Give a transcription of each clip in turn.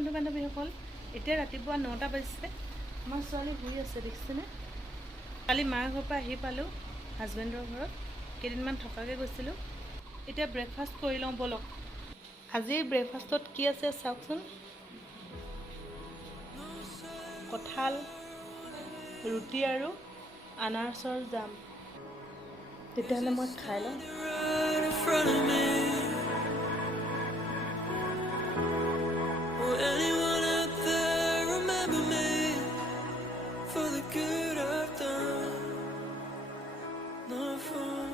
বন্ধু বান্ধৱীসকল, এতিয়া ৰাতিপুৱা 9টা বাজিছে। আমাৰ ছোৱালী শুই আছে দেখিছেনে। কালি মাৰ ঘৰৰ পৰা আহি পালোঁ হাজবেণ্ডৰ ঘৰত, কেইদিনমান থকাকৈ গৈছিলোঁ। এতিয়া ব্ৰেকফাষ্ট কৰি লওঁ ব'লক। আজিৰ ব্ৰেকফাষ্টত কি আছে চাওকচোন। কঁঠাল, ৰুটি আৰু আনাৰসৰ জাম। তেতিয়াহ'লে মই খাই লওঁ।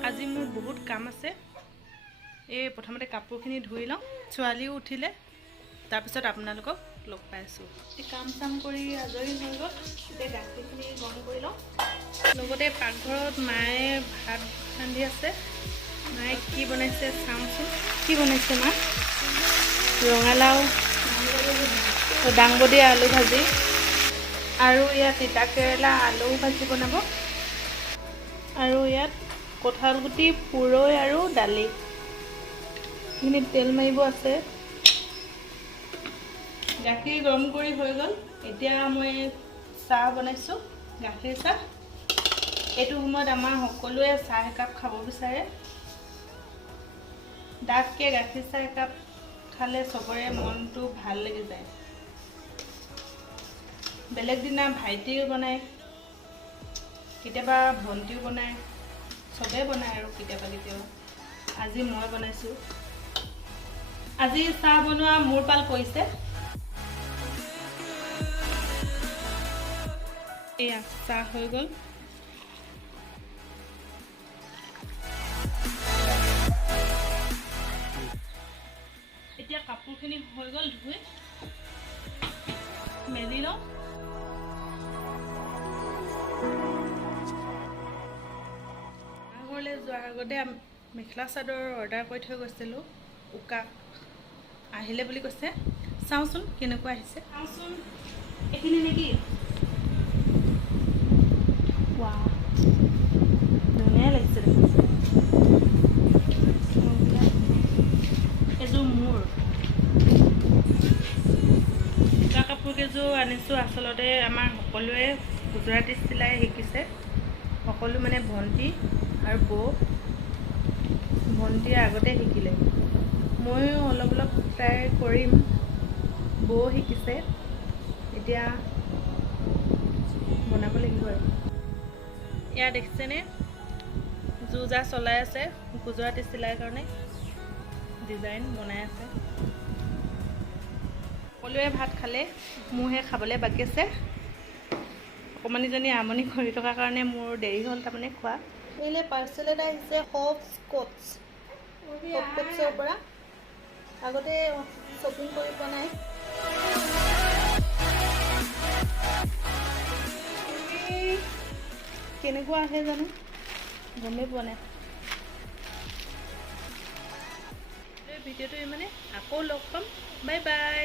আজি মোৰ বহুত কাম আছে। প্ৰথমতে কাপোৰখিনি ধুই লওঁ, ছোৱালীও উঠিলে, তাৰপিছত আপোনালোকক লগ পাই আছোঁ। কাম চাম কৰি আজৰি হৈ গ'ল, এতিয়া গাখীৰখিনি গৰম কৰি লওঁ। লগতে পাকঘৰত মায়ে ভাত ৰান্ধি আছে। মায়ে কি বনাইছে চাওঁচোন। কি বনাইছে মা? ৰঙালাও, দাংবডি আলু ভাজি, আৰু ইয়াত তিতা কেৰেলা আলু ভাজি বনাব, আৰু ইয়াত কঁঠাল গুটি, পুৰৈ আৰু দালি। এইখিনি তেল মাৰিব আছে। গাখীৰ গৰম কৰি হৈ গ'ল। এতিয়া মই চাহ বনাইছোঁ, গাখীৰ চাহ। এইটো সময়ত আমাৰ সকলোৱে চাহ একাপ খাব বিচাৰে। ডাঠকৈ গাখীৰ চাহ একাপ খালে চবৰে মনটো ভাল লাগি যায়। বেলেগ দিনা ভাইটিও বনায়, কেতিয়াবা ভণ্টিও বনায়, চবেই বনায় আৰু কেতিয়াবা কেতিয়াবা। আজি মই বনাইছোঁ। আজি চাহ বনোৱা মোৰ পাল পৰিছে। এয়া চাহ হৈ গ'ল। এতিয়া কাপোৰখিনি হৈ গ'ল ধুই মেলি লওঁ। ঘৰলৈ যোৱাৰ আগতে মেখেলা চাদৰ অৰ্ডাৰ কৰি থৈ গৈছিলোঁ। উকা আহিলে বুলি কৈছে। চাওঁচোন কেনেকুৱা আহিছে। চাওঁচোন এইখিনি নেকি? ৱাও, ধুনীয়া লাগিছে দেখোন। এযোৰ মোৰ উকা কাপোৰ কেইযোৰ আনিছোঁ। আচলতে আমাৰ সকলোৱে গুজৰাটী চিলাই শিকিছে। সকলো মানে ভণ্টি আৰু বৌ। ভণ্টিয়ে আগতে শিকিলে, ময়ো অলপ অলপ ট্ৰাই কৰিম। বৌ শিকিছে, এতিয়া বনাব লাগিব আৰু। এয়া দেখিছেনে, যো-জা চলাই আছে গুজৰাটী চিলাইৰ কাৰণে, ডিজাইন বনাই আছে। সকলোৱে ভাত খালে, মোৰহে খাবলৈ বাকী আছে। অকণমানিজনী আমনি কৰি থকাৰ কাৰণে মোৰ দেৰি হ'ল তাৰমানে খোৱা। এইলে পাৰ্চেল এটা আহিছে হপস্কটছৰ পৰা। আগতে শ্বপিং কৰি পোৱা নাই। কেনেকুৱা আহে জানো, গমেই পোৱা নাই। ভিডিঅ'টো ইমানে, আকৌ লগ পাম। Bye bye.